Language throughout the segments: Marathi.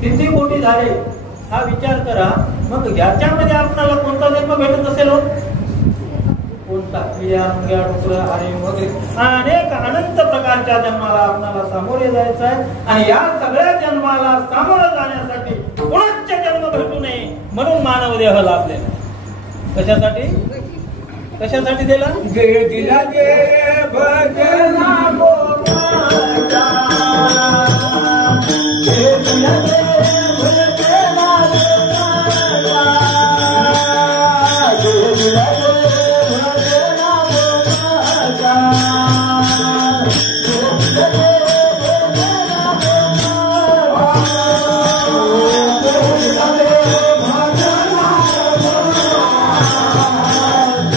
किती कोटी झाले हा विचार करा. मग याच्यामध्ये आपल्याला कोणता जन्म भेटत असेल हो? कोणता? आणि वगैरे अनेक अनंत प्रकारच्या जन्माला आपल्याला सामोरे जायचं आहे. आणि या सगळ्या जन्माला सामोरं जाण्यासाठी कोणाचे जन्म भेटू नये म्हणून मानव देह लाभलेला. कशासाठी? कशासाठी दिला? दिला दे भजना गोपाळा, दिला दे भजना गोपाळा, दिला दे भजना गोपाळा, दिला दे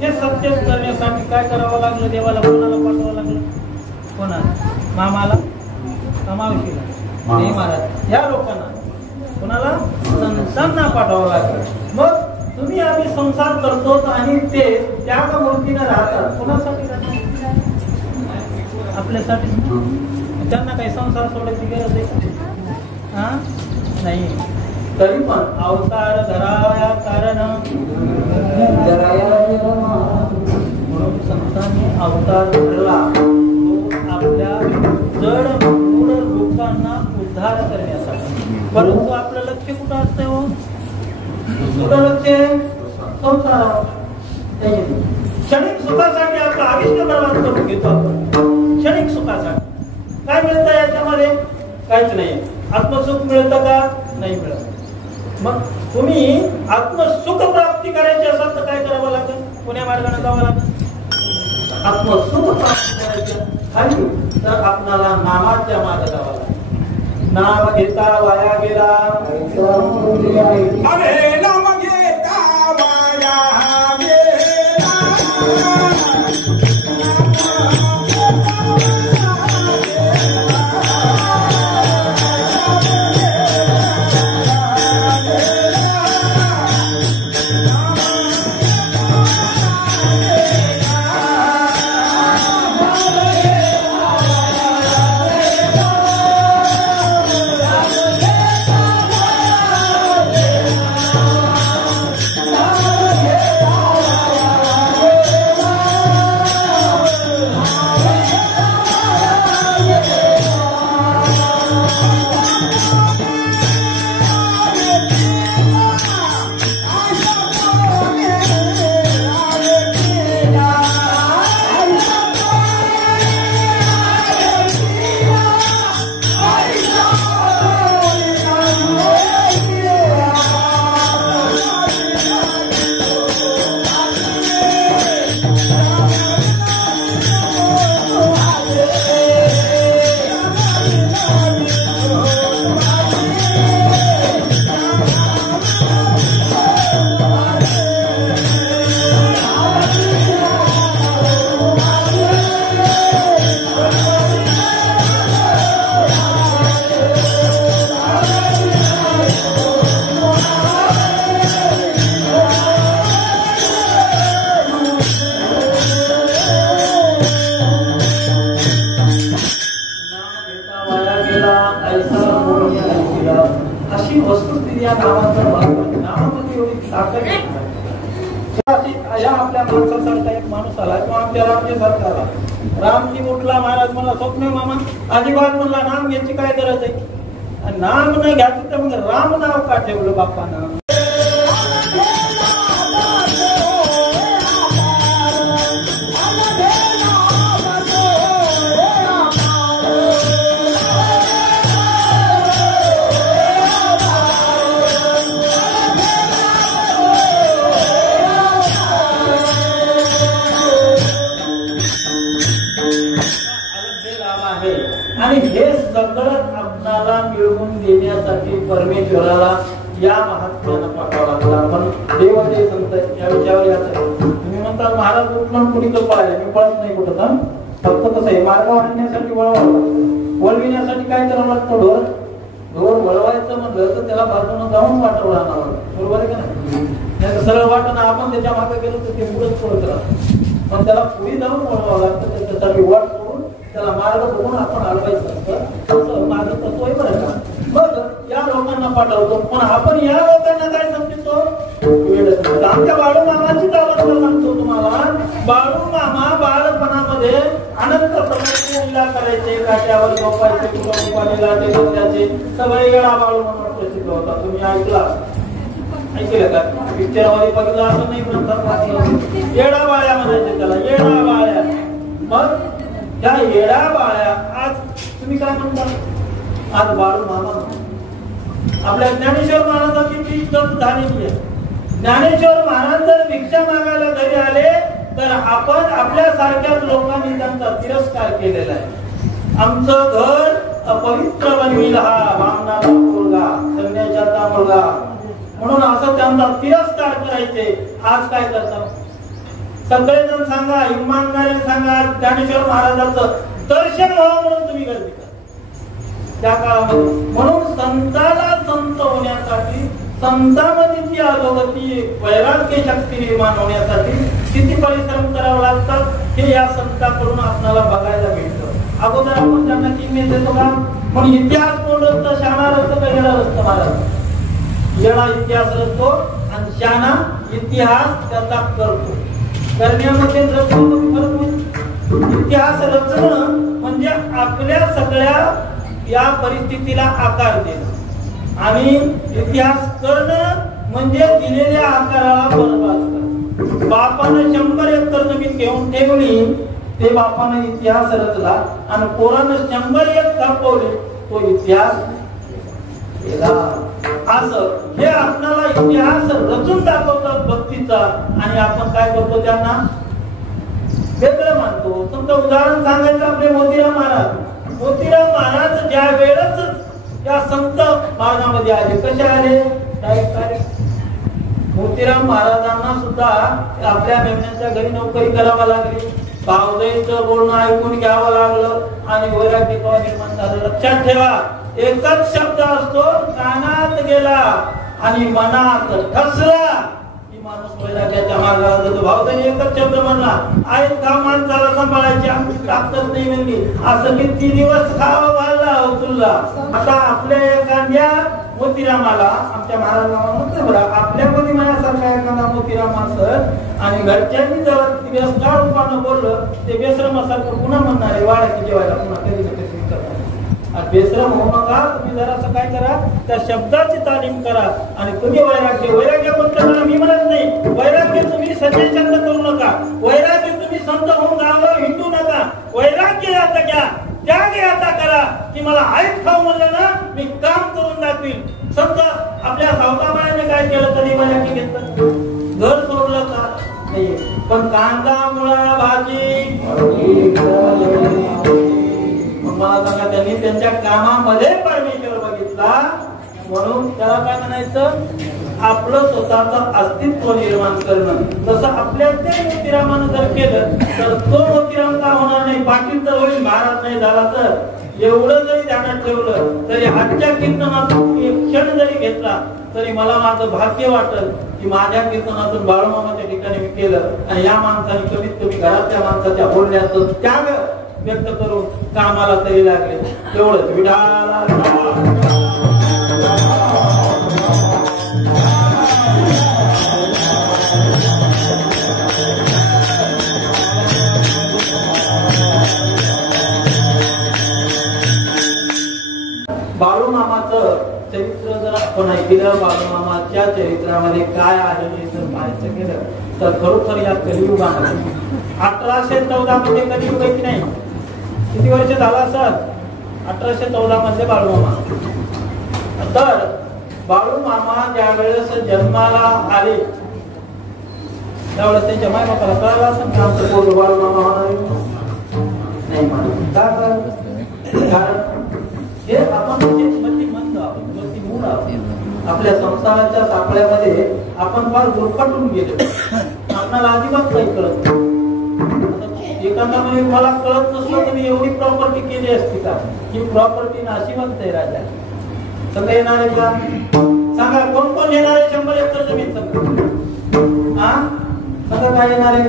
हे सत्य करण्यासाठी काय करावं लागलं? देवाला कोणाला पाठवावं लागलं? कोणाला? मामाला? मावशीला? नाही महाराज, या लोकांना कोणाला? संतांना पाठवावं लागलं. मग तुम्ही आम्ही संसार करतो आणि ते त्याग मूर्तीने राहतात. कोणासाठी राहतात? आपल्यासाठी. त्यांना काही संसार सोडायची गरज आहे? हा नाही. तरी पण अवतार धराया कारण म्हणून संतांनी अवतार धरला. तो आपल्या जड मूळ लोकांना उद्धार करण्यासाठी. परंतु आपलं लक्ष कुठं असतं हो? कुठं लक्ष? संसारावर. क्षणिक सुखासाठी आपलं आयुष्य बर्बाद करून घेतो आपण. क्षणिक सुखासाठी काय मिळतं याच्यामध्ये? काहीच नाही. आत्मसुख मिळतं का? नाही मिळत. मग तुम्ही आत्मसुख प्राप्ती करायची असेल तर काय करावं लागेल? कोण्या मार्गाने जावं लागेल? आत्मसुख प्राप्ती करायचं खाली तर आपल्याला नामाच्या मार्ग जावं लागेल. नाम घेता वाया गेला, अरे नाम घेता वाया गेला. या आपल्या माणसासारखा एक माणूस आला किंवा आमच्या रामजी सारखा आला. रामजी उठला, महाराज मला स्वप्न मामा अजिबात म्हणला नाम घ्यायची काय गरज आहे, नाम न घ्यायचं तर मग राम नाव का ठेवलं बापानं. आणि हे सगळं आपणाला मिळवून देण्यासाठी परमेश्वराला या महात्म्यानं पाठवावं लागलं. आपण देवाचे संत या विषयावर याचं तुम्ही म्हणता महाराज उठलं कुणी तो पळायला, मी पळत नाही कुठं. फक्त कसं आहे मार्गावर आणण्यासाठी वळविण्यासाठी काय करावं लागतं, ढोर वळवायचं म्हणलं तर त्याला बाजूनं जाऊन वाटवलं आणावं, बरोबर आहे का नाही. सरळ वाटणं आपण त्याच्या मागे गेलो तर ते पुढेच पळत राहतं, पण त्याला पुढे जाऊन वळवावं लागतं. त्याच्यासाठी वाट सोडून त्याला मार्ग बघून आपण अडवायचं असतं, तसं माझं तत्व आहे बरं का. मग या लोकांना पाठवतो, पण आपण या लोकांना काय समजतो, आमच्या बाळू मामाची आवड सांगतो तुम्हाला. बाळू मामा बाळपणामध्ये अनंत प्रकारची लीला करायचे, काट्यावर झोपायचे, कुटुंबाला ते सगळे येळा बाळू म्हणून प्रसिद्ध होता. तुम्ही ऐकलं का, पिक्चरमध्ये बघितलं असं नाही, ग्रंथात येडा बाळ्या म्हणायचे त्याला, येडा बाळ्या. मग त्या येडा बाळ्या आज तुम्ही काय म्हणता, आज बाळू मामा. आपल्या ज्ञानेश्वर महाराजांची ती इज्जत झालेली आहे. ज्ञानेश्वर महाराज जर भिक्षा मागायला घरी आले तर आपण आपल्या सारख्याच लोकांनी त्यांचा तिरस्कार केलेला आहे. आमचं घर अपवित्र बनविल हा वामनाचा मुलगा, संन्याशाचा मुलगा म्हणून असं त्यांचा तिरस्कार करायचे. आज काय करतात सगळेजण सांगा, इमानदारीने सांगा, ज्ञानेश्वर महाराजांचं दर्शन व्हावं म्हणून तुम्ही गर्दी करा त्या काळामध्ये. म्हणून संताला संत होण्यासाठी, संतांमध्ये ती अधोगती वैराग्य शक्ती निर्माण होण्यासाठी किती परिश्रम करावे लागतात हे या संतांकडून आपल्याला बघायला मिळतं. अगोदर आपण त्यांना किंमत देतो का, पण इतिहास कोण रचतं, शाणा रचतं का येणा रचतं महाराज. येणा इतिहास रचतो आणि शाणा इतिहास त्याचा करतो. करण्यामध्ये इतिहास रचणं म्हणजे आपल्या सगळ्या या परिस्थितीला आकार देणं, आणि इतिहास करणं म्हणजे दिलेल्या आकाराला बरबाद करणं. बापानं 100 एकर जमीन घेऊन ठेवली, ते बापानं इतिहास रचला, आणि पोरानं 100 एक कापवले, तो इतिहास केला. असं हे आपल्याला इतिहास रचून दाखवतात भक्तीचा, आणि आपण काय करतो त्यांना वेगळं मानतो. समजा उदाहरण सांगायचं आपले मोतीराम महाराज. मोतीराम महाराज ज्या वेळेस त्या संत महाराजांमध्ये आले, कसे आले, मोतीराम महाराजांना सुद्धा आपल्या मेमण्यांच्या घरी नोकरी करावा लागली, भावजाईचं बोलणं ऐकून घ्यावं लागलं, आणि वैराग्य केव्हा निर्माण झालं. लक्षात ठेवा, एकच शब्द असतो, कानात गेला आणि मनात ठसला की माणूस वैराग्याच्या मार्गाला जातो. भावजाईने एकच शब्द म्हणला, आई का माणसाला सांभाळायची आमची ताकद नाही म्हणली, असं किती दिवस खावा घालला तुला. आता आपल्या एखाद्या मोतीरामाला आमच्या महाराजांना म्हणतो बरं, आपल्यामध्ये माझ्यासारखा एखादा मोतीराम माणसं आणि घरच्यांनी जर तिरस्कार रूपानं बोललं, ते बेश्रमासारखं पुन्हा म्हणणार आहे वाड्या की जेवायला पुन्हा कधी कधी करणार. बेश्रम होऊ नका, तुम्ही जरासं काय करा, त्या शब्दाची तालीम करा. आणि तुम्ही वैराग्य कोणतं मी म्हणत नाही, वैराग्य तुम्ही सजेशन करू नका, वैराग्य तुम्ही संत होऊन गावाला हिंडू नका. वैराग्य आता घ्या, त्याग आता करा की मला आईत खाऊ म्हणलं ना, मी काम करून दाखवील. संत आपल्या सावकाबाईने काय केलं, कधी वैराग्य घेतलं, घर सोडलं का नाही, पण कांदा मुळा भाजी मला सांगा, त्यांनी त्यांच्या कामामध्ये परमेश्वर बघितला. म्हणून त्याला काय म्हणायचं, आपलं स्वतःचं अस्तित्व निर्माण करणं. जसं आपल्या ते मोतीरामानं जर केलं तर तो मोतीराम का होणार नाही, बाकी तर होईल. महाराज नाही झाला तर एवढं जरी ध्यानात ठेवलं तरी आजच्या कीर्तनातून एक क्षण जरी घेतला तरी मला माझं भाग्य वाटल की माझ्या कीर्तनातून बाळूमामाच्या ठिकाणी मी केलं, आणि या माणसाने कमीत कमी घरातल्या माणसाच्या बोलण्याचं त्याग व्यक्त करून कामाला तरी लागले. एवढंच विठाला पहिलं बाळूमामाच्या चरित्रामध्ये काय आहे हे जर पाहायचं गेलं तर खरोखर या कलियुगामध्ये 1814 मध्ये कलियुग आहे की नाही, किती वर्ष झाला असत? 1814 मध्ये बाळूमामा. तर बाळूमामा ज्या वेळेस जन्माला आले त्यावेळेस त्यांच्या माय बापाला कळलं असं की आमचं पोरगं बाळूमामा होणार नाही म्हणून. कारण हे आपण मंद आहोत, मूळ आहोत. आपल्या संसाराच्या सापळ्यामध्ये आपण फार गुरफटून गेलो. आपल्याला अजिबात काही कळत नाही. एखादा म्हणजे मला कळत नसलं तर मी एवढी प्रॉपर्टी केली असती का? ही प्रॉपर्टी नाशिवंत आहे राजा. सगळे येणार आहे का? सांगा कोण कोण येणार आहे 100 एकर जमीन? हा सगळं काय येणार आहे?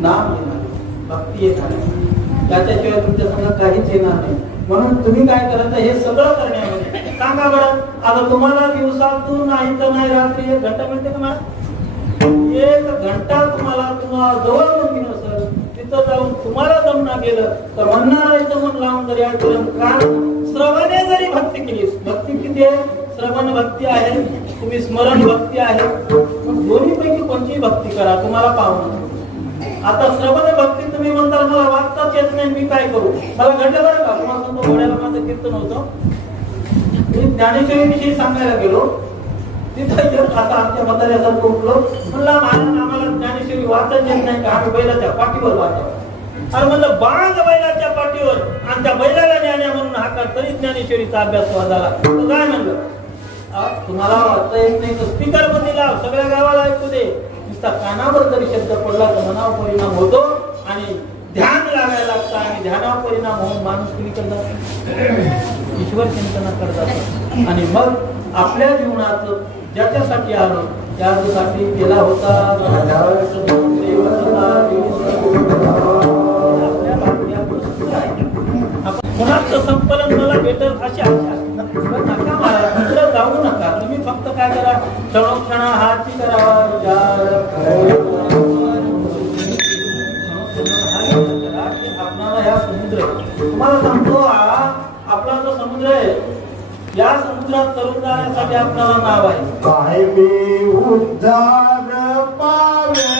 नाम येणार आहे, भक्ती येणार आहे. त्याच्याशिवाय तुमच्या संग काहीच येणार नाही. म्हणून तुम्ही काय करायचं हे सगळं करण्यामध्ये सांगा बरं. आता तुम्हाला दिवसातून नाही तर नाही रात्री 1 घंटा मिळते का? मला 1 घंटा तुम्हाला जवळ मुलगी नसेल तिथं जाऊन तुम्हाला जमना गेलं तर म्हणणारायचं मन लावून जरी ऐकलं. कारण श्रवणे जरी भक्ती केली, भक्ती किती आहे? श्रवण भक्ती आहे, तुम्ही स्मरण भक्ती आहे. दोन्ही पैकी कोणतीही भक्ती करा, तुम्हाला पाहून. आता श्रवण भक्ती तुम्ही म्हणता मला वाचताच येत नाही, मी काय करू? मला घडलं बरं का, तुम्हाला सांगतो घोड्याला माझं कीर्तन होतं. मी ज्ञानेश्वरी विषयी सांगायला गेलो, तिथं आता आमच्या म्हाताऱ्यासारखं उठलो, म्हणलं आम्हाला ज्ञानेश्वरी वाचत येत नाही का? आम्ही बैलाच्या पाठीवर वाचावं. अरे म्हणलं बांध बैलाच्या पाठीवर आणि त्या बैलाला ज्ञान्या म्हणून हाकार तरी ज्ञानेश्वरीचा अभ्यास झाला. तो काय म्हणलं, तुम्हाला वाचता येत नाही तर स्पीकर मध्ये लाव, सगळ्या गावाला ऐकू दे. नुसता कानावर जरी शब्द पडला तर मनावर परिणाम होतो आणि ध्यान लागायला लागतं आणि ध्यानावर परिणाम होऊन माणूस कुणीकडे जातो? ईश्वर चिंतनाकडे जातो. आणि मग आपल्या जीवनात ज्याच्यासाठी आलो त्यासाठी केला होता कुणाचं संपलन मला भेटल अशी आशा नका मारा. दुसरं जाऊ नका. तुम्ही फक्त काय करा, क्षणोक्षण हाती करावा विचार करा की आपणाला ह्या समुद्र, तुम्हाला सांगतो आपला जो समुद्र आहे या समुद्रात तरुण जाण्यासाठी आपल्याला नाव आहे. काय मी उद्धार पावे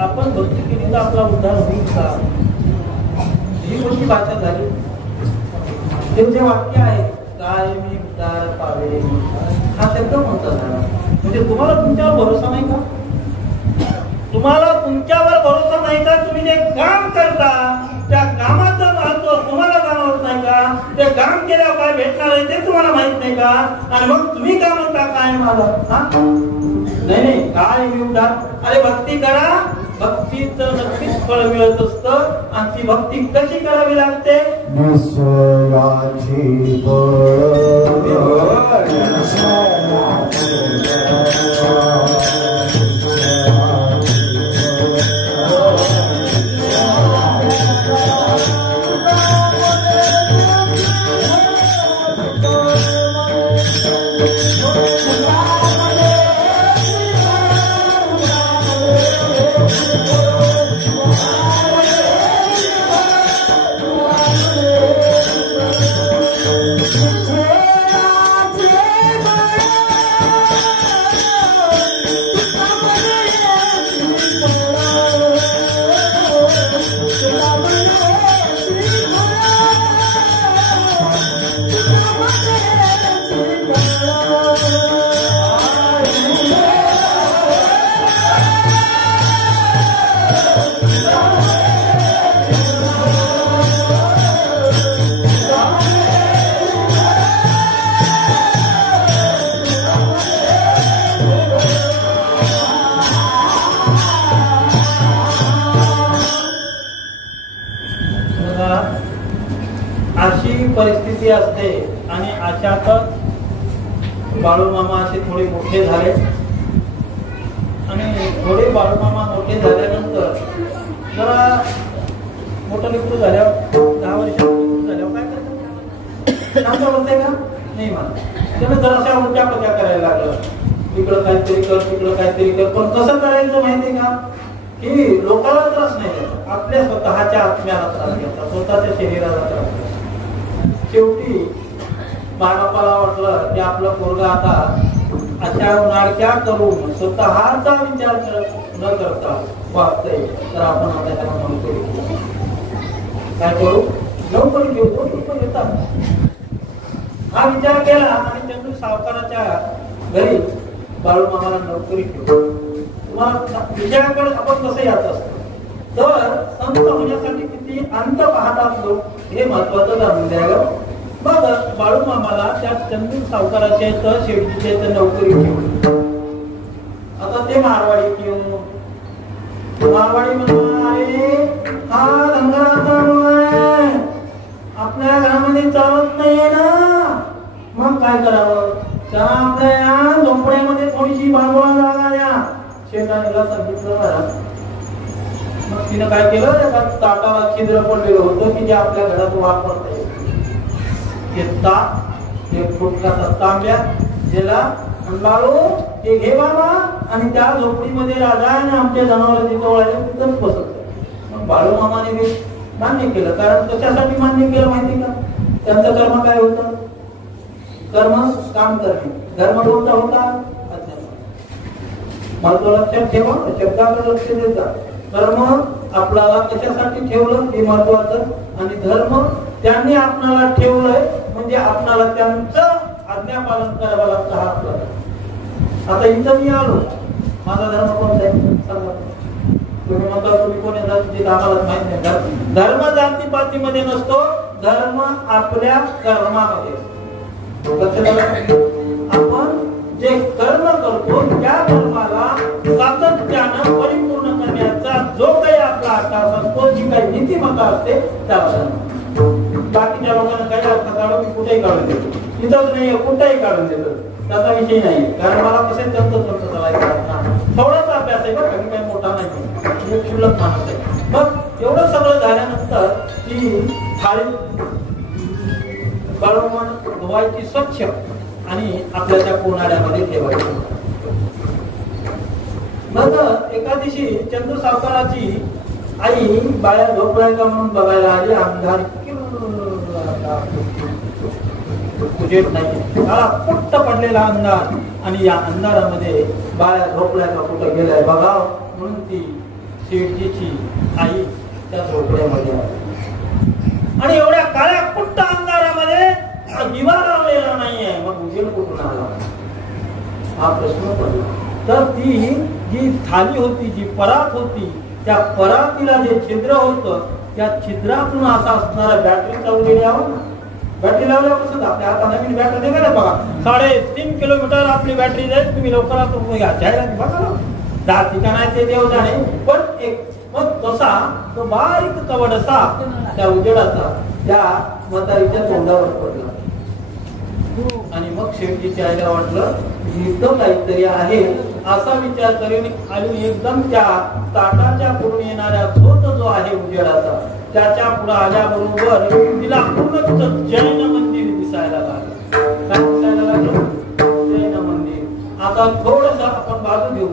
आपण भक्ती केली तर आपला उद्धार होईल का? ही कोणती भाषा झाली? ते जे वाक्य आहे काय मी उद्धार पावे हा शब्द कोणता झाला? म्हणजे तुम्हाला तुमच्यावर भरोसा नाही का? तुम्हाला तुमच्यावर भरोसा नाही का? तुम्ही जे काम करता त्या कामाचं महत्व तुम्हाला जाणवत नाही का? ते काम केल्यावर काय भेटणार आहे ते तुम्हाला माहित नाही का? आणि मग तुम्ही काय म्हणता काय मला? नाही काय मी उद्धार? अरे भक्ती करा, भक्तीत नक्कीच फळ मिळत असतं. आणि ती भक्ती कशी करावी लागते? निश्चयाची अशी परिस्थिती असते. आणि अशातच बाळूमामा असे थोडे मोठे झाले. आणि थोडे बाळूमामा मोठे झाल्यानंतर जरा मोठं लेकरू झाल्यावर 10 वर्षांनी झाल्यावर काय करतात? शांत होते का? नाही म्हणा. त्यानं जराशा उलट्या पत्या करायला लागलं. तिकडं काहीतरी कर, तिकडं काहीतरी कर. पण कसं करायचं माहितीये का? की लोकांना त्रास नाही द्यायचा, आपल्या स्वतःच्या आत्म्याला त्रास घ्यायचा, स्वतःच्या शरीराला त्रास घ्यायचा. शेवटी बाळापाला वाटलं की आपलं पोरगा आता अशा नाडक्या करून स्वतःचा विचार न करता वागतंय, तर आपण आता त्याला म्हणतो काय करू? लवकर घेऊ, लवकर येतात. हा विचार केला आणि चंदू सावकाराच्या घरी बाळूमामाला नोकरी ठेवू. तुम्हाला विजयाकडे आपण कसं यायचं असतं, तर संत होण्यासाठी किती अंत पाहतात लोक हे महत्वाचं जाणून द्यावं. मग बाळूमामाला त्या चंदू सावकाराच्या इथं शेवटीच्या इथं नोकरी ठेवली. आता ते मारवाडी किंवा मारवाडी म्हणाले हा धनगराचा आहे, आपल्या घरामध्ये चालत नाहीये ना, मग काय करावं? त्या आपल्या या झोपड्यामध्ये थोडीशी बाजूला जागा द्या. शेतानीला सांगितलं मला. मग तिनं काय केलं, एका ताटाला छिद्र पडलेलं होतं की जे आपल्या घरात वापरता येईल. ते ताट, एक फुटकाचा तांब्या दिला, बाळू ते घे बाबा आणि त्या झोपडीमध्ये राजा आणि आमच्या जनावर तिथं वळायला तिथंच बसत. मग बाळू मामाने ते मान्य केलं. कारण कशासाठी मान्य केलं माहिती का? त्यांचं कर्म काय होतं? कर्म काम करणे. धर्म कोणता होता? महत्व लक्षात ठेवा, शब्दाकडे लक्ष देता. कर्म आपल्याला कशासाठी ठेवलं हे महत्वाचं, आणि धर्म त्यांनी आपल्याला ठेवलंय म्हणजे आपल्याला त्यांचं आज्ञापालन करावं लागतं. हा आपला. आता इथं मी आलो, माझा धर्म कोणता आहे सांगा. तुम्ही म्हणता तुम्ही कोण आहे, आम्हाला माहित नाही. धर्म जातीपातीमध्ये नसतो, धर्म आपल्या कर्मामध्ये. आपण जे कर्म करतो त्या कर्माला सातत्यानं परिपूर्ण करण्याचा जो काही आपला आकाश असतो, जी काही नीतिमत्ता असते त्याला. बाकीच्या लोकांना काही अर्थ काढून मी कुठेही काढून देतो, इथंच नाही कुठेही काढून देतो, त्याचा विषय नाही. कारण मला कसे चंत चालायचं, थोडाच अभ्यास आहे बरं, काही मोठा नाही, एक क्षुल्लक माणूस आहे. मग एवढं सगळं झाल्यानंतर ती थाळी बाळूमामा धुवायची स्वच्छ आणि आपल्या त्या कोणाड्यामध्ये ठेवायची. मग एका दिवशी चंदू सावकाराची आई बाया झोपलाय का म्हणून बघायला आली. अंधार उजेड नाही, काळा पुट्ट पडलेला अंधार, आणि या अंधारामध्ये बाया झोपलाय का कुठं गेलाय बघा म्हणून ती शेठजीची आई त्या झोपड्यामध्ये आली. आणि एवढ्या काळ्या पुट्ट अंधारामध्ये दिवा लावलेला नाहीये, मग उजेड कुठून आला हा प्रश्न पडला. तर ती जी थाली होती, जी परात होती, त्या परातीला जे छिद्र होतं त्या छिद्रातून असा असणारा बॅटरीचा उजेड यावा ना. बॅटरी लावल्यापासून आपल्या आता नवीन बॅटरी निघाल्या बघा, 3.5 किलोमीटर आपली बॅटरी जाईल. तुम्ही लवकरात घ्या, जाहिरात बघा जाती का नाही ते देव जाणे, पण एक मग तसा तो बारीक कवडसा त्या उजेडाचा त्या म्हातारीच्या तोंडावर पडला. आणि मग शेवटीच्या आईला वाटलं इथं काहीतरी आहे असा विचार करून आणि एकदम त्या ताटाच्या पुढून येणाऱ्या झोत जो आहे उजेडाचा त्याच्या पुढे आल्याबरोबर तिला पूर्ण तिथं जैन मंदिर दिसायला लागलं. काय दिसायला लागलं? जैन मंदिर. आता थोडस आपण बाजू घेऊ.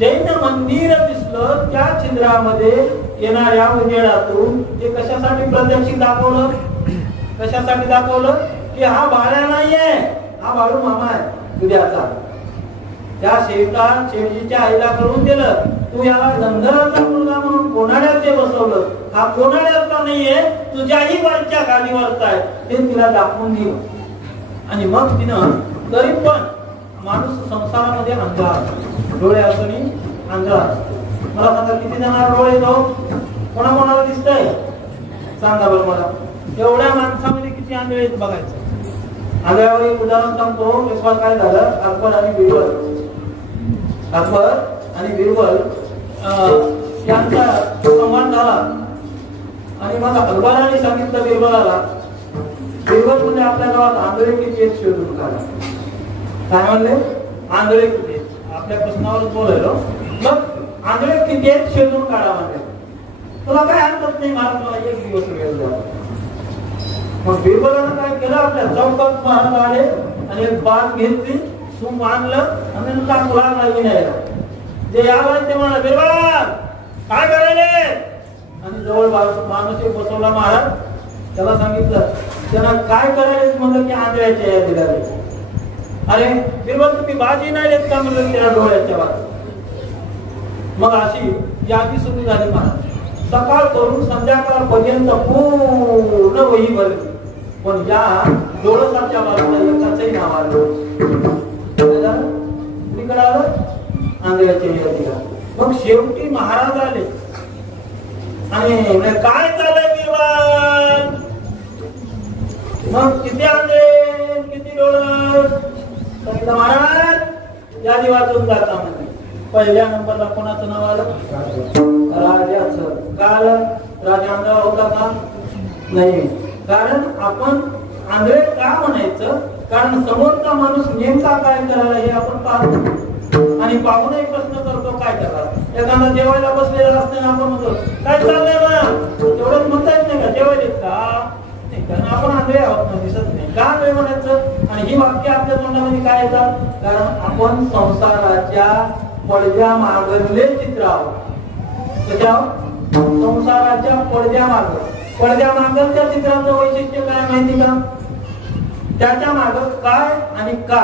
जैन मंदिर दिसलं त्या छिद्रामध्ये येणाऱ्या उजेडातून ते कशासाठी प्रात्यक्षिक दाखवलं? कशासाठी दाखवलं की हा बाळ्या नाहीये, हा बाळू मामा आहे उद्याचा. त्या शेवजीच्या आईला करून दिलं तू याला गंधर्वाचा मुलगा म्हणून कोणाड्यात ते बसवलं, हा कोणाड्याचा नाहीये, तुझ्याही वरच्या गादीवरचा आहे ते तिला दाखवून दिलं. आणि मग तिनं तरी पण माणूस संसारामध्ये अंधा डोळे असून आंधळा. मला सांगा किती जणांना डोळे येतो? कोणाकोणाला दिसतंय सांगा बरं मला. एवढ्या माणसामध्ये किती आंधळे आहेत बघायचं. आंधळ्यावर एक उदाहरण सांगतो. विश्वास काय झालं, अकबर आणि बिरबल. अकबर आणि बिरबल यांचा संवाद झाला आणि मग अकबराने सांगितलं बिरबलाला, बिरबल म्हणजे आपल्या गावात आंधळे किती आहेत शोधून काढा. काय म्हणले? आंधळे किती आहेत. आपल्या प्रश्नावरच बोलायलो. मग आंधळे किती आहेत शोधून काढा म्हणले. तुला काय हरकत नाही, मला एक दिवस वेळ द्या. मग बिरबलानं काय केलं, आपल्या चौकात महाराज आले आणि एक बाग घेतली, सूम आणलं आणि टाकला विनायला. जे यावं ते म्हणा बिरबल काय करायले, आणि जवळ माणूस एक बसवला महाराज. त्याला सांगितलं, त्यांना काय करायला म्हणलं की आंधळ्याच्या या दिल्याने. अरे बिरबल तुम्ही भाजी नाही देत का म्हणलं त्याला डोळ्याच्या वाट. मग अशी यादी सुरू झाली महाराज. सकाळ करून संध्याकाळपर्यंत पूर्ण वही भरली, पण या डोळसाच्या बाजूला एकाचंही नाव आलं. कुणीकडे आलं? आंधळ्याच्या यादीला. मग शेवटी महाराज आले आणि काय चाललंय बिरबल, मग किती आंधळे किती डोळस. सांगितलं महाराज यादी वाचून जाता म्हणजे. पहिल्या नंबरला कोणाचं नाव आलं? राजाचं. काल राजा आंधळा होता का? नाही. कारण आपण आंधळे का म्हणायचं, कारण समोरचा माणूस नेमका काय करायला हे आपण पाहतो आणि पाहूनही प्रश्न करतो काय करायला. एखादा जेवायला बसलेला असताना आपण म्हणतो काय चाललंय बा, एवढंच म्हणता येत नाही का जेवायला का? नाही, कारण आपण आंधळे आहोत ना, दिसत नाही. का आंधळे म्हणायचं? आणि ही वाक्य आपल्या तोंडामध्ये काय येतात? कारण आपण संसाराच्या पडद्या मागले चित्र आहोत. त्याच्या संसाराच्या पडद्या माग, पडद्या मागच्या चित्राचं वैशिष्ट्य काय माहिती का? त्याच्या माग काय आणि का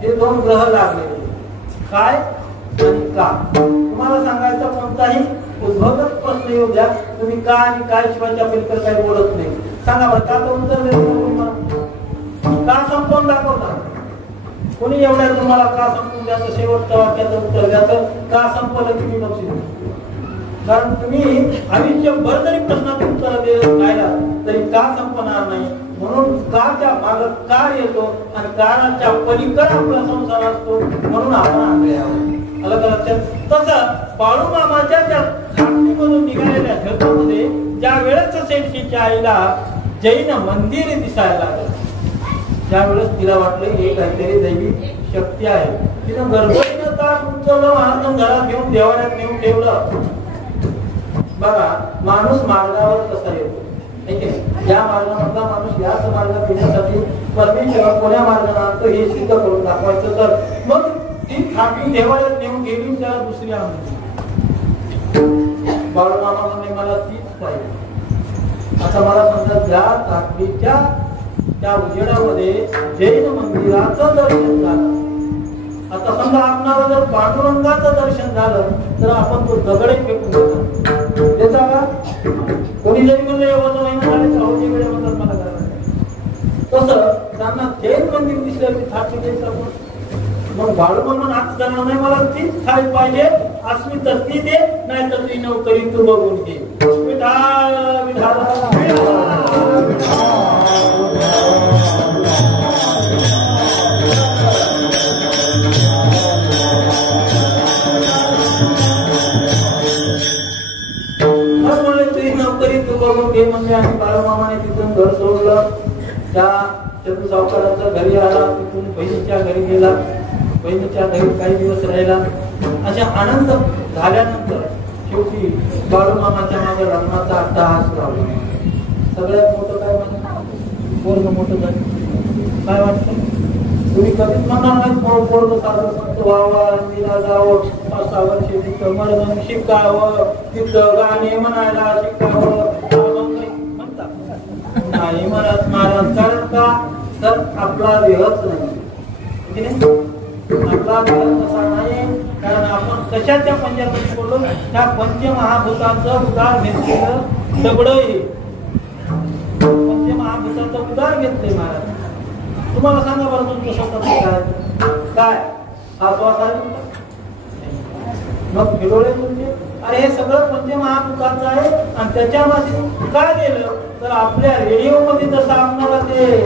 हे दोन ग्रह लागलेले. काय आणि का. तुम्हाला सांगायचा कोणताही उद्भवच प्रश्न येऊ द्या, तुम्ही का आणि काय शिवायच्या पलीकडे काही बोलत नाही. सांगा बरं का तर उत्तर देतो. का संपवून दाखवता कोणी एवढ्या तुम्हाला का संपवून द्यायचं शेवटच्या वाक्याचं उत्तर द्यायचं का संपवलं तुम्ही बघशील. कारण तुम्ही आयुष्यभर जरी प्रश्नाचं उत्तर देत राहिला तरी का संपणार नाही. म्हणून काच्या माग कार येतो आणि काराच्या पलीकडे आपला संसार असतो, म्हणून आपण आंधळे आहोत. अलग लक्षात. तसं बाळूमामाच्या त्या खाटणीमधून निघालेल्या झोपेमध्ये ज्या वेळेस शेठीच्या आईला जैन मंदिर दिसायला लागलं त्यावेळेस तिला वाटलं हे काहीतरी दैवी शक्ती आहे. तिनं गडबडीनं ताट उचललं, महाराज घरात घेऊन देवाऱ्यात नेऊन ठेवलं. बघा माणूस मार्गावर कसा येतो, या मार्गामधला माणूस याच मार्गात येण्यासाठी परमेश्वर कोण्या मार्गाने आणतो हे सिद्ध करून दाखवायचं. तर मग ती खाटी देवाऱ्यात नेऊन गेली, त्याला दुसरी आणली. बाळूमामा म्हणले मला तीच पाहिजे. आता मला समजा त्या काकडीच्या त्या उजेडामध्ये जैन मंदिराचं दर्शन झालं. आता समजा आपणाला जर पांडुरंगाचं दर्शन झालं तर आपण तो दगडही फेकून देता का? कोणी जरी म्हणलं एवढं महिना झाले तर अवधी वेळे म्हणतात मला करायचं. तसं त्यांना जैन मंदिर दिसलं की थाट द्यायचं. मग बाळूमामा नाच करणार नाही, मला तीच थाळी पाहिजे असली तर ती दे, नाही तर ती नोकरी तू बघून घे. विठाल विठाल म्हणले आणि बाळूमामाने तिथून घर सोडलं. त्या चतू सावकाराच्या घरी आला, तिथून बहिणीच्या घरी गेला, बहिणीच्या घरी काही दिवस राहिला. अशा आनंद झाल्यानंतर शेवटी बाळूमामाच्या मागे लग्नाचा अट्टहास लावला. सगळ्यात मोठं काय म्हणजे पोरग मोठं झालं. काय वाटतं तुम्ही कधीच म्हणणार नाही पोरग साधं संत व्हावं, तिला जावं, 5-6 वर्ष तिथं मरण शिकावं, तिथं गाणे म्हणायला शिकावं म्हणतात नाही म्हणत महाराज. कारण का तर आपला देहच नाही, आपला देह तसा नाही. कारण आपण कशाच्या पंजामध्ये बोललो, त्या पंचमहाभूतांचं उदार घेतलेलं दगड आहे. पंचमहाभूतांचं उदार घेतले महाराज. तुम्हाला सांगा बरं तुमचं स्वतःच काय हा श्वास आहे मग भिडोळे तुमचे. अरे हे सगळं पंचमहाभूतांचं आहे आणि त्याच्यामध्ये काय गेलं तर आपल्या रेडिओ मध्ये जसं आपल्याला ते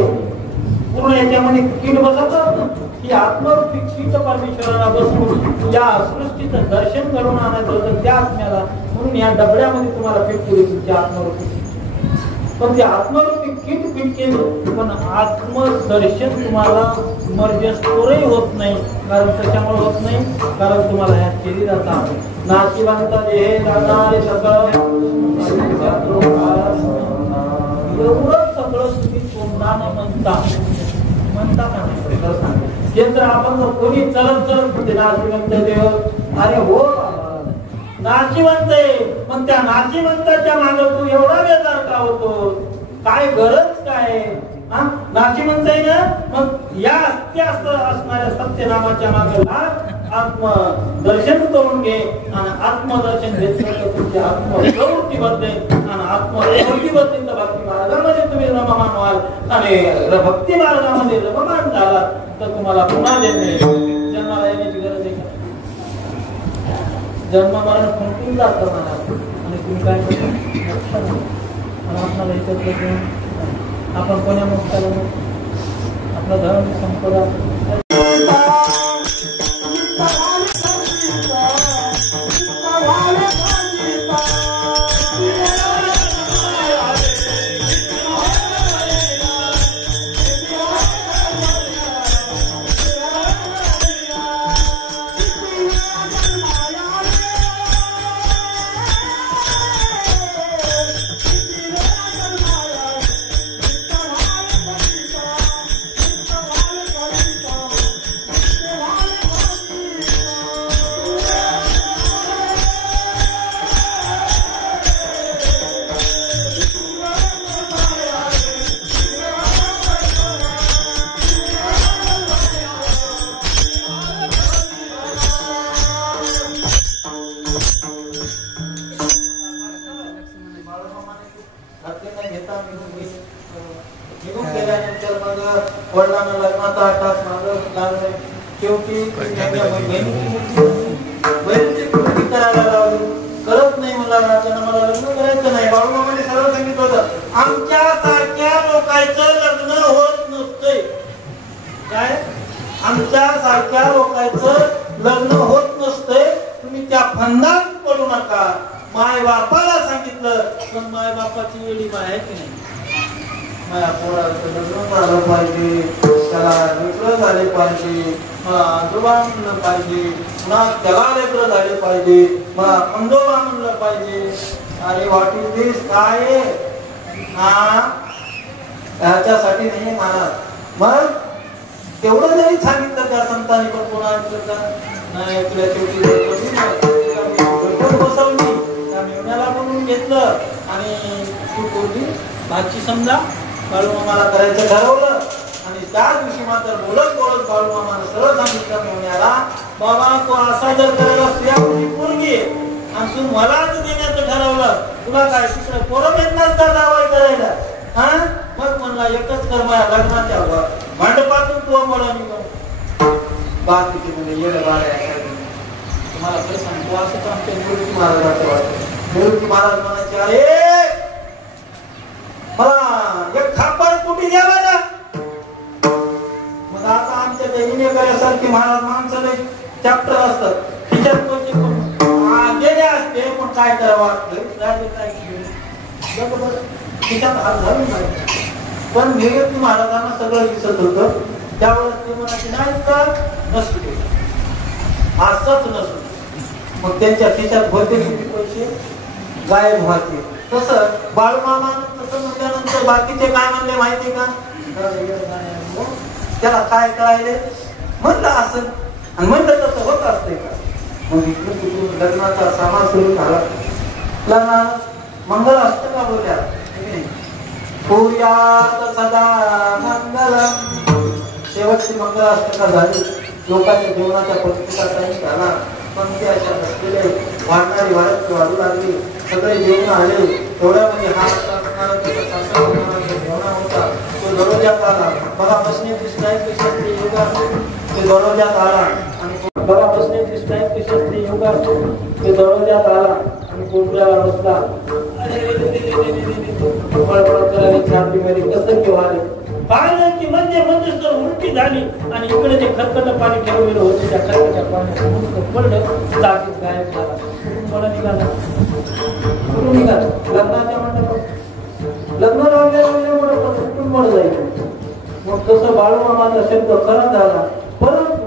पूर्ण याच्यामध्ये कीट बसवतं की आत्मरूपी कीट परमेश्वराला बसवून या सृष्टीचं दर्शन करून आणायचं होतं त्या आत्म्याला. म्हणून या डबड्यामध्ये तुम्हाला फिट केली तुमच्या आत्मरूपी. पण ते आत्मरूपी कीट फिट केलं पण आत्मदर्शन तुम्हाला मर्जस्तोरही होत नाही. कारण त्याच्यामुळे होत नाही कारण तुम्हाला या शरीराचा नाशिवंत देहे जाणारे सगळं एवढं सगळं तुम्ही तोंडाने म्हणता का नाही. जे तर आपण कोणी चलत म्हणते नाशिवंत देह, अरे हो नाशिवंत आहे पण त्या नाशिवंताच्या मागे तू एवढा बेजार का होतो, काय गरज काय. नाशिवंत आहे ना मग या अत्यास्त असणाऱ्या सत्यनामाच्या मागे आत्मदर्शन करून घे आणि आत्मदर्शन घेतलं तर तुमची आत्मप्रवृत्ती बदलेल आणि आत्मप्रवृत्ती बदलेल तर भक्ती मार्गामध्ये तुम्ही रममान व्हाल आणि भक्ती मार्गामध्ये रममान झाला तर तुम्हाला पुन्हा जन्माला येण्याची गरज आहे. जन्म मरण फुंकून जातं मला आणि तुम्ही काय करता आपल्याला एकत्र आपण कोण्या मोक्षाला आपला धर्म संपदा वडिलांना लग्नाचा आठास मागं लागले. शेवटी बहिणीची कृती करायला लावली. करत नाही मला मला लग्न करायचं नाही. बाळूमामाने सरळ सांगितलं होतं आमच्या सारख्या लोकांचं लग्न होत नसतंय. काय आमच्या सारख्या लोकांचं लग्न होत नसतंय. तुम्ही त्या फंदात पडू नका. माय बापाला सांगितलं पण माय बापाची वेळी माय आहे की नाही. माझ्या पोराचं लग्न झालं पाहिजे, त्याला लेकरं झाले पाहिजे, मला आजोबा म्हणलं पाहिजे, पुन्हा त्याला लेकरं झाले पाहिजे, मला पंजोबा म्हणलं पाहिजे. अरे व्हॉट इज दिस काय ह्याच्यासाठी नाही मला. मग तेवढं जरी सांगितलं त्या संतांनी पण पुन्हा नाही ऐकलं. शेवटी बसवली त्या मेवण्याला म्हणून घेतलं आणि तू बोलली भाची समजा बाळूमामाला करायचं ठरवलं. आणि त्या दिवशी मात्र बोलत बोलत बाळूमामाला सरळ सांगितलं मेवण्याला बाबा तू असा जर करायला तुझ्या पोरगी आणि तू मलाच देण्याचं ठरवलं तुला काय तिकडे पोरं भेटणार का दावा करायला. मग म्हणला एकच कर माझ्या लग्नाच्या भांडपातून तू मला निघून बाकीचे म्हणजे येणं बाळ्या तुम्हाला खरं सांगतो असंच आमच्या निवृत्ती महाराजांचं वाटतं. निवृत्ती महाराज म्हणायचे अरे मला एक खापर कुठे द्या बरं. मग आता आमच्या हिनेकऱ्यासारखे महाराज माणसं नाही चॅप्टर असतात खिशात गेले असते पण काय करावं तिच्यात हात घालून नाही. पण निवृत्ती महाराजांना सगळं दिसत होतं. त्यावेळेस ते म्हणायचे नाही का नसू दे, असंच नसू. मग त्यांच्या खिशात होते किती पैसे गायब व्हायचे. तसं बाळूमामानं तसं म्हटल्यानंतर बाकीचे काय म्हणले माहितीये का, त्याला काय कळायले म्हणलं असं आणि म्हणलं तसं होत असते का. मग इकडून तिकडून लग्नाचा सामान सुरू झाला. लग्नात मंगल अष्टका बोलल्या, कुर्यात सदा मंगलम. शेवटची मंगल अष्टका झाली. लोकांच्या जीवनाच्या परिस्थितीचा काही झाला. पंक्ती अशा बसलेले, वाढणारी वाढत वाढू लागली. सगळे जेवण आले. तेवढ्यामध्ये हा होता तो दररोजात आला. बघा बसण्याची स्टाईल कशी असते योगा असते ते दररोजात आला. आणि बघा बसण्याची स्टाईल कशी असते योगा असते ते दररोजात आला आणि कोपऱ्यावर बसला. छातीमध्ये कसं किंवा पाहिलं की म्हणजे उलटी झाली आणि इकडे जे खरकट पाणी ठेवलेलं होतं त्या खरकट्या पाण्यात पडलं, जागीच गायब झाला. कुठून निघाला, कुठून निघाला लग्नाच्या मंडपात. लग्न लागल्यामुळे कुठून जाईल. मग तसं बाळूमामाचा शब्द खरा झाला. परंतु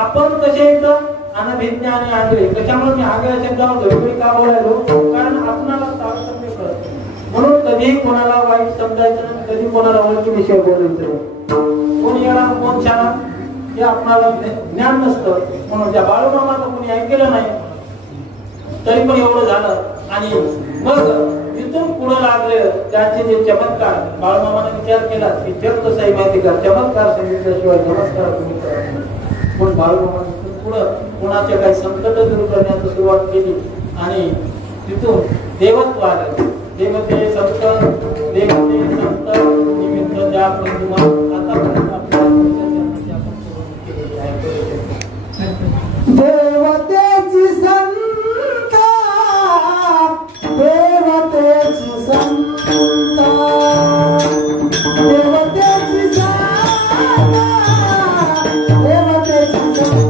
आपण कसे येतं अनभिज्ञ आणि आंधळे. त्याच्यामुळे मी आगळ्या शब्दावर घडीघडी का बोलायलो, कारण आपणाला तारतम्य कळत. म्हणून कधीही कोणाला वाईट समजायचं नाही, कधी कोणाला ओळखी विषय बोलायचं नाही. कोण येणार कोण छान हे आपणाला ज्ञान नसतं. म्हणून त्या बाळूमामाचं कोणी ऐकलं नाही तरी पण एवढं झालं. आणि मग तिथून पुढे लागले त्यांचे जे चमत्कार. बाळूमामाने विचार केला की जग कसं आहे माहिती का, चमत्कार सांगितल्याशिवाय नमस्कार तुम्ही करत नाही. पण बाळूमामाने तिथून पुढं कोणाचे काही संकट दूर करण्याची सुरुवात केली आणि तिथून देवत्व आलं. देवते संत निमित्त ज्या प्रतिमा आतापर्यंत आपल्या देवतेची संत, देवतेची संत, देवतेची संत, देवतेची संत.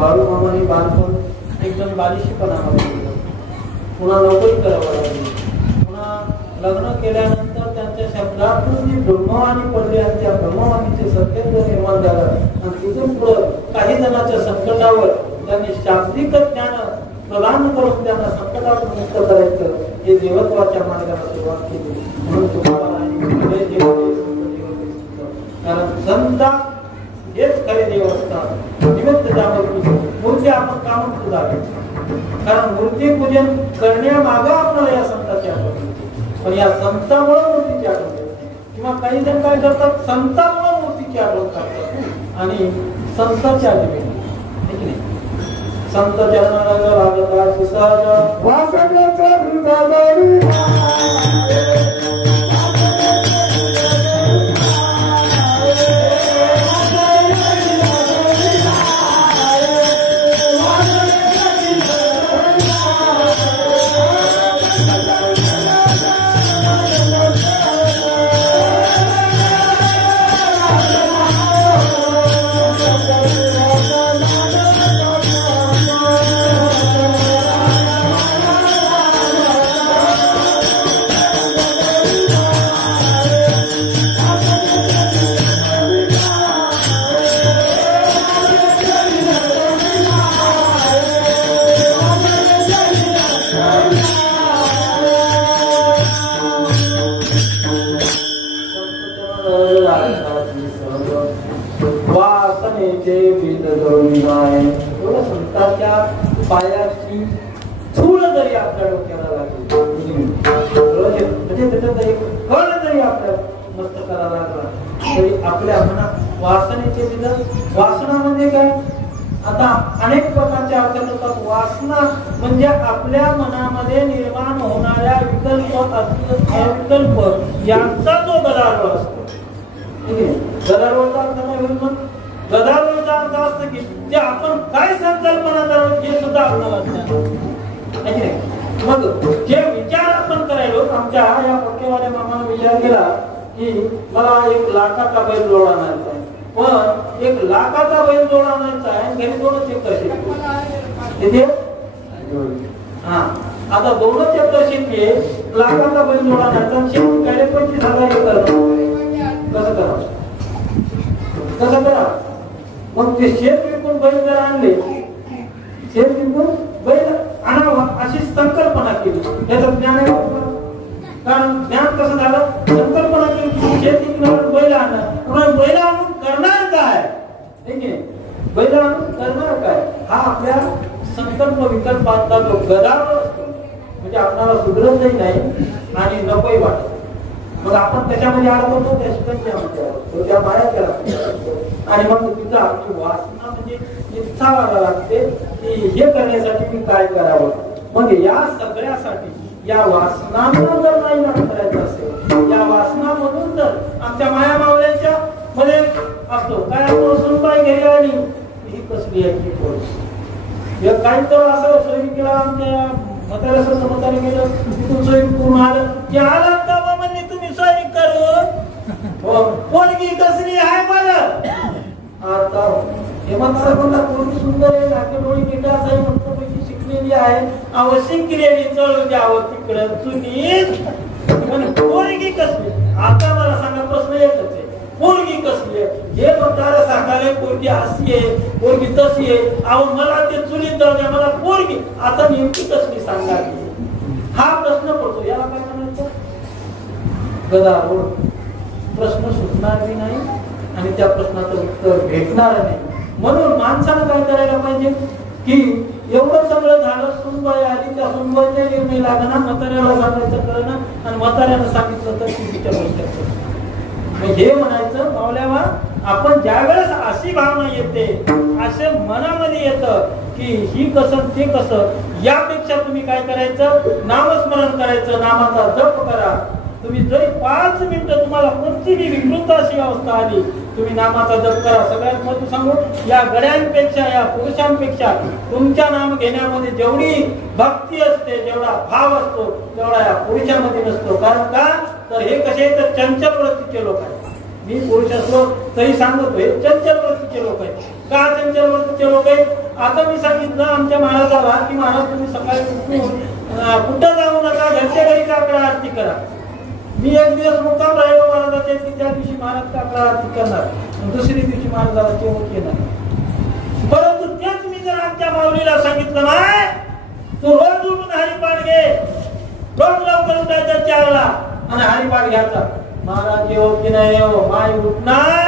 बाळूमामाने बालपण एकदम बालिशीपणामध्ये गेलं. पुन्हा नोकरी करावं लागली. पुन्हा लग्न केल्यानंतर त्यांच्या शब्दातून जी ब्रह्मवाणी पडली आणि त्या ब्रह्मवाणीचे सत्यत्व निर्माण झालं. आणि तिथून पुढं काही जणांच्या संकटावर त्यांनी शाब्दिक ज्ञान प्रदान करून त्यांना संकटातून मुक्त करायचं हे देवत्वाच्या मार्गाला सुरुवात केली. म्हणून तुम्हाला कारण संत हेच खरे देव असतात. निमित्त त्यामध्ये मूर्ती आपण का म्हणतो जावे, कारण मूर्ती पूजन करण्यामागं आपल्याला या संताची आठवण येते. पण या संतामुळे मूर्तीची आठवण येते. किंवा काही जण काय करतात, संतामुळे मूर्तीची आठवण करतात आणि संतांची आठवण येते. संत चरणाला लागता सहज वासनेचा हृदय संतांच्या पायाची धूळ जरी आपल्या डोक्याला लागली म्हणजे त्याच्यात एक कण जरी आपल्या मस्तकाला लागला तरी आपल्या मनात वासनेचे विधान. वासना म्हणजे काय? आता अनेक प्रकारचे अर्थ करतात. वासना म्हणजे आपल्या मनामध्ये निर्माण होणाऱ्या विकल्प अविकल्प यांचा जो गदारोळ असतो. गदारोळचा अर्थ काय होईल? मग गदारोळचा अर्थ असतो की जे आपण काय संकल्पना करतो हे सुद्धा आपल्याला नाही. मग जे विचार आपण करायलो, आमच्या या पक्केवाल्या मामाने विचार केला की मला 1 लाखाचा बैल जोड आणायचा आहे, पण 1 लाखाचा बैल जोड आणायचा आहे, घरी 2 एकर शेती तिथे हा आता 2 एकर शेती आहे, लाखाचा बैल जोड आणायचा, शेती काय 25,000 एकर कसं करा कसं करा. मग ते शेत विकून बैल जर आणले, शेत विकून बैल आणावा अशी संकल्पना केली. त्याचं ज्ञान आहे, कारण ज्ञान कसं झालं? संकल्पना केली शेत विकून बैल आणणार, बैल आणून करणार काय? ठीक आहे, बैल आणून करणार काय? हा आपल्या संकल्प विकल्पातला जो गदारोळ असतो म्हणजे आपल्याला सुधरतही नाही आणि नकोही वाटत. मग आपण त्याच्यामध्ये अडकवतो, त्या शिकण्यामध्ये अडकतो, त्या माया केला आणि मग तिथं आपली वासना म्हणजे इच्छा व्हायला लागते की हे करण्यासाठी मी काय करावं. मग या सगळ्यासाठी या वासनांना जर नाही नाश करायचं असेल, या वासनामधून जर आमच्या माया मावळ्यांच्या मध्ये असतो काय आपण सुनबाई घरी आली ही कसली याची थोडी काही तर असं सोयी केला आमच्या म्हाताऱ्या म्हातारे गेलं तिथून सोयी करून आलं की आला का मामांनी तुम्ही सोयी करून पोरगी कसली आहे बरं. आता हे म्हातारा कोणता पोरगी सुंदर आहे, नाके डोळी केटा आहे, मस्तपैकी शिकलेली आहे, अवश्य केलेली चळू द्यावं तिकडं चुनीत, पोरगी कसली. आता मला सांगा प्रश्न एकच आहे, पोरगी कसली आहे? हे म्हातारा सांगाले पोरगी अशी आहे, पोरगी तशी आहे, अहो मला ते चुलीत जाऊ द्या, मला पोरगी आता नेमकी कसली सांगा. हा प्रश्न पडतो. याला काय म्हणायचं? गदारोळ. प्रश्न सुटणार बी नाही आणि त्या प्रश्नाचं उत्तर भेटणार नाही. म्हणून माणसानं काय करायला पाहिजे की एवढं सगळं झालं, सुनबाई आली, त्या सुनबाईचा निर्णय लागणार, म्हाताऱ्याला सांगायचं कळणं आणि म्हाताऱ्यानं सांगितलं तर तिच्या गोष्ट. हे म्हणायचं मावल्यावा, आपण ज्या वेळेस अशी भावना येते, असे मनामध्ये येतं की ही कसं ते कसं, यापेक्षा तुम्ही काय करायचं? नामस्मरण करायचं, नामाचा जप करा. तुम्ही जरी 5 मिनिटं तुम्हाला कोणतीही विकृत अशी अवस्था आली, तुम्ही नामाचा जप करा. सगळ्यात महत्व सांगू, या गड्यांपेक्षा या पुरुषांपेक्षा तुमच्या नाम घेण्यामध्ये जेवढी भक्ती असते, जेवढा भाव असतो, तेवढा या पुरुषामध्ये नसतो. कारण का? तर हे कसे तर चंचल वृत्तीचे लोक आहेत. मी पुरुष असलो तरी सांगतोय चंचल वृत्तीचे लोक आहेत. का चंचल वृत्तीचे लोक आहेत? आता मी सांगितलं आमच्या महाराजाला की महाराज तुम्ही सकाळी उठून कुठं जाऊ नका, घरच्या घरी काकडा आरती करा. मी एक दिवस मुक्काम राहिलो महाराजाच्या, त्या दिवशी महाराज काकडा आरती करणार, दुसरी दिवशी महाराजाला जेवण येणार. परंतु तेच मी जर आमच्या माऊलीला सांगितलं नाही, तू रोज उठून हरिपाठ घे, रोज लवकर उठायचं 4ला आणि हरिपाठ घ्यायचा. महाराज येऊ की नाही येऊ, माय उठणार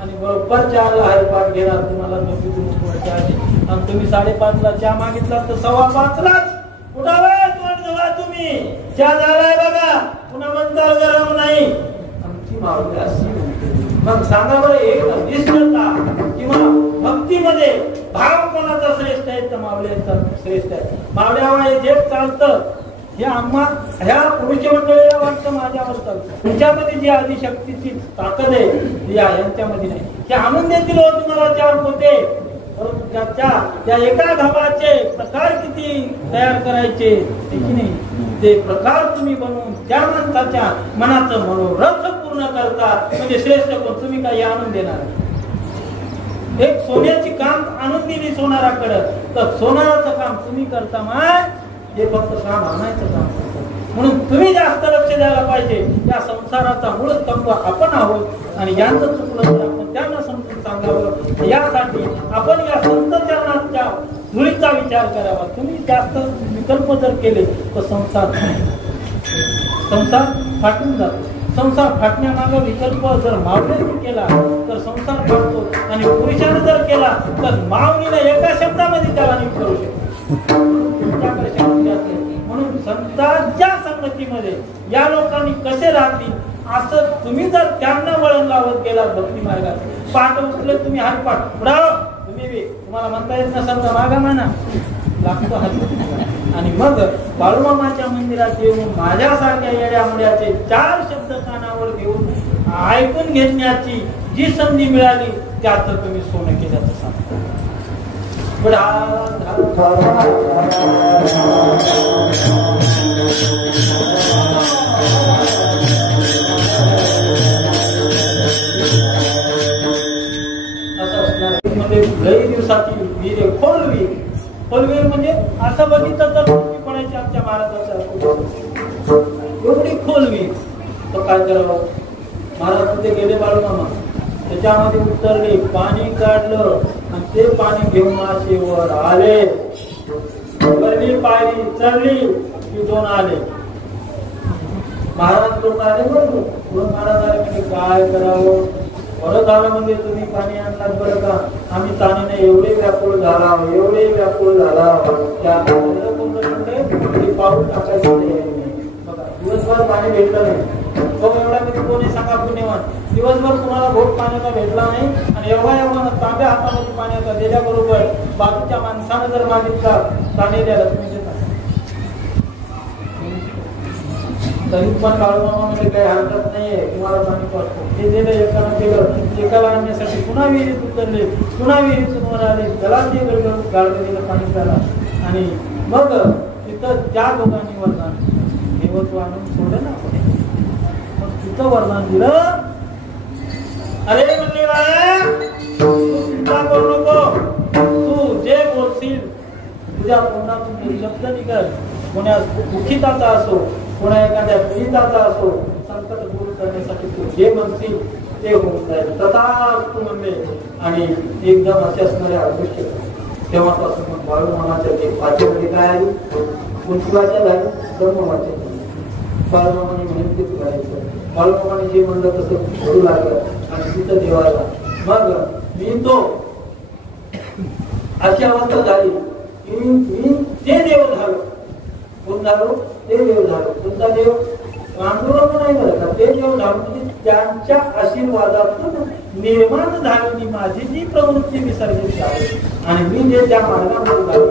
आणि बरोबर 4ला हरिपाठ घेणार. तुम्हाला आणि तुम्ही 5:30ला चहा मागितला तर 5:15लाच उठावं तोंड धुवा तुम्ही, चहा झालाय बघा, पुन्हा म्हणताल गरम नाही. आमची माऊली अशी. मग सांगा बरं, एक निष्ठता किंवा भक्तीमध्ये भाव कोणाचा श्रेष्ठ आहे? तर मावळ्यांचा श्रेष्ठ आहे. मावळ्यावर जे चालतं हे आम्हा ह्या पुरुष मंडळीला वाटतं, माझ्यावर चालतं. तुमच्यामध्ये जी आदिशक्तीची ताकद आहे ती यांच्यामध्ये नाही. हे आणून देतील हो तुम्हाला 4 पोते. त्या एका गव्हाचे प्रकार किती तयार करायचे त्याची नाही, ते प्रकार तुम्ही बनवून त्या माणसाच्या मनाचं मनोरथ पूर्ण करता. म्हणजे श्रेष्ठ कोण? तुम्ही काही आणून देणार. एक सोन्याची काम आणून दिली सोनाराकडं, तर सोनाराचं काम तुम्ही करता माय, हे फक्त काम आणायचं काम करता. म्हणून तुम्ही जास्त लक्ष द्यायला पाहिजे. या संसाराचा मूळ स्तंभ आपण आहोत आणि यांचं चुकलं तर आपण त्यांना समजून सांगावं. यासाठी आपण या संत चरणांच्या धुळीचा विचार करावा. तुम्ही जास्त विकल्प जर केले तर संसार फाटून जातो. संसार फाटण्यामागं विकल्प जर मावळ्याने केला तर संसार फाटतो, आणि पुरुषाने जर केला तर मावळीला एका शब्दामध्ये त्याला नीट करू शकतो. म्हणून संतांच्या संगतीमध्ये या लोकांनी कसे राहतील असं तुम्ही जर त्यांना वळण लावत गेला भक्ती मार्गात, पाठ उचलत तुम्ही हातपाठ पुढाव, तुम्हाला म्हणता येत नसेल तर मागा म्हणा लागतो हात. आणि मग बाळूमामाच्या मंदिरात येऊन माझ्यासारख्या येड्या मुड्याचे 4 शब्द कानावर घेऊन ऐकून घेण्याची जी संधी मिळाली त्याचं तुम्ही सोनं केल्याचं सांगता. लई दिवसाची विहीर खोलवी. खोलवीर म्हणजे असं बघितलं तर पडायची आमच्या महाराजाच्या एवढी खोलवी. तर काय करावं? महाराज तिथे गेले बाळूमामा, त्याच्यामध्ये उतरले, पाणी काढलं आणि ते पाणी घेऊन माशेवर आले. वरली पायरी चढली की 2 आले. महाराज लोक आले बरोबर. पुढे महाराज आले म्हणजे काय करावं? बरं झालं म्हणजे तुम्ही पाणी आणलात बरं का. आम्ही ताणीने एवढे व्याकुळ झाला त्या पाऊल टाकायचं बघा. दिवसभर पाणी भेटलं नाही. तो एवढा मी कोणी सांगा पुण्यवान, दिवसभर तुम्हाला घोट पाण्याचा भेटला नाही आणि एवढा तांब्या हातामध्ये पाण्याचा दिल्याबरोबर बाजूच्या माणसानं जर मागितला पाणी द्यायला तुम्ही देता. तरी पण बाळूमामामध्ये काही हरकत नाहीये, तुम्हाला पाणी पाठवतो. हे दिलं एकानं केलं, एकाला आणण्यासाठी पुन्हा विहिरीत उतरले, पुन्हा विहिरीतून वर आले, त्याला ते गाडगं दिलं पाणी प्याला. आणि मग तिथं त्या दोघांनी वरदान देवत्व आणून सोडलं ना. मग तिथं वरदान दिलं, अरे म्हणले बाळा तू चिंता करू नको, तू जे बोलशील तुझ्या तोंडातून शब्द निघल. कोण्या दुःखिताचा असो, कोणा एखाद्या पीडिताचा असो, संकट दूर करण्यासाठी तू जे म्हणशील ते होऊन जाईल. तथास्तु म्हणले आणि एकदम अशाचणारे आदृश्य. तेव्हापासून मग बाळूमामाच्या ते 5 वर्षे काय आली, कुंचवाच्या झाली, ब्रह्मवाच्या झाली. बाळूमामाने म्हणून तेच करायचं. बाळूमामाने जे म्हणलं तसं घडू लागलं आणि तिथं देवाला मग मी तो अशी अवस्था झाली की मी ते देव झालो. कोण झालो? ते देव झालो. कोणता देव? पांडुरंग नाही बरं का. ते देव झालो म्हणजे त्यांच्या आशीर्वादातून निर्माण झालेली माझी जी प्रवृत्ती विसर्जित झाली आणि मी जे त्या मार्गामध्ये झालो.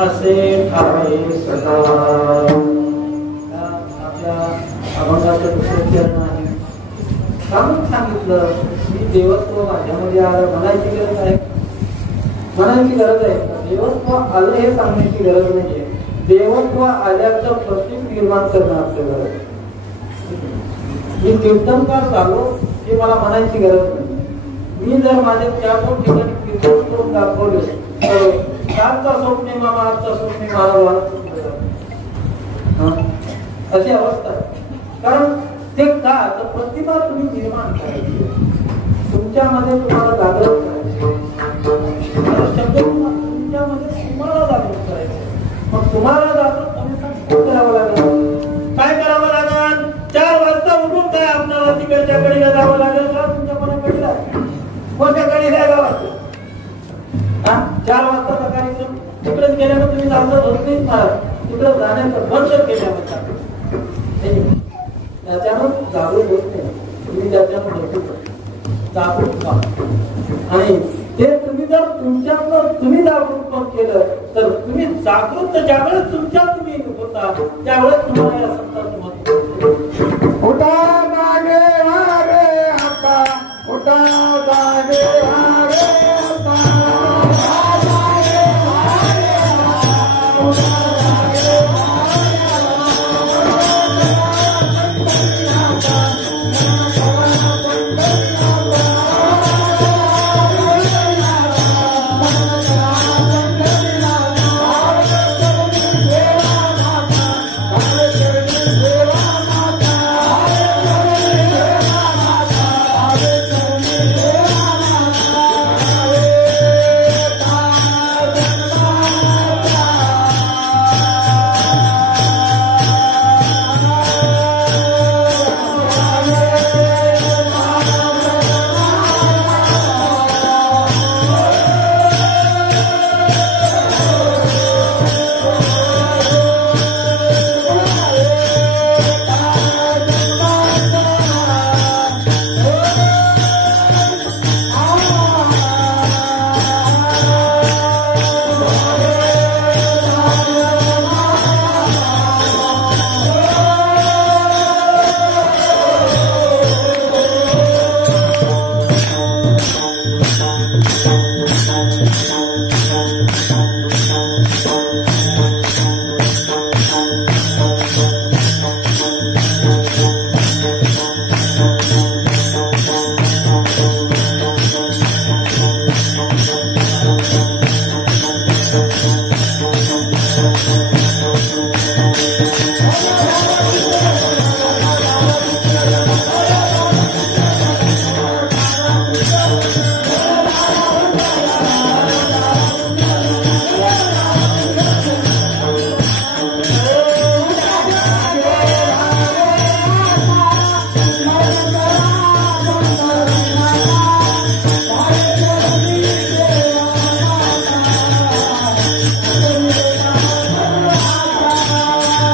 असे ठावे सदा. आपल्या अभंगाचं दुसरं चरण आहे. सांगून सांगितलं मी देवत्व माझ्यामध्ये आलं. म्हणायची गरज आहे, म्हणायची गरज आहे. देवत्व आलं हे सांगण्याची गरज नाहीये. देवत्व आल्याचं प्रतीक निर्माण करणं आपल्या गरज आहे. मी कीर्तनकार झालो हे मला म्हणायची गरज नाही. मी जर माझ्या 4-2 ठिकाणी कीर्तन करून दाखवले तर आजचा स्वप्ने मामा आजचा स्वप्ने मला अशी अवस्था आहे. कारण ते का तर प्रतिभा तुम्ही निर्माण करायची, तुमच्यामध्ये तुम्हाला जागृत करायचे, शब्द तुमच्यामध्ये तुम्हाला जागृत करायचे. मग तुम्हाला जागृत करावं लागेल. काय करावं लागेल? 4 वाजता उठून काय आपल्याला तिकडच्या कडीला जावं लागेल का? तुमच्या कोणाकडीला कोणत्या कडीला गावात 4 वाजताचा कार्यक्रम तिकडेच गेल्यावर तुम्ही जास्त होत नाही. तिकडे जाण्याचं बंद केल्यावर त्याच्यावर जागरूक होत नाही. तुम्ही त्याच्यावर जागरूक व्हा. आणि ते तुम्ही जर तुमच्यावर तुम्ही जागरूक केलं तर तुम्ही जागरूक ज्यावेळेस तुमच्या तुम्ही होता त्यावेळेस तुम्हाला या सत्ताचं महत्व. उठा जागे वागे आता, उठा जागे वागे आता.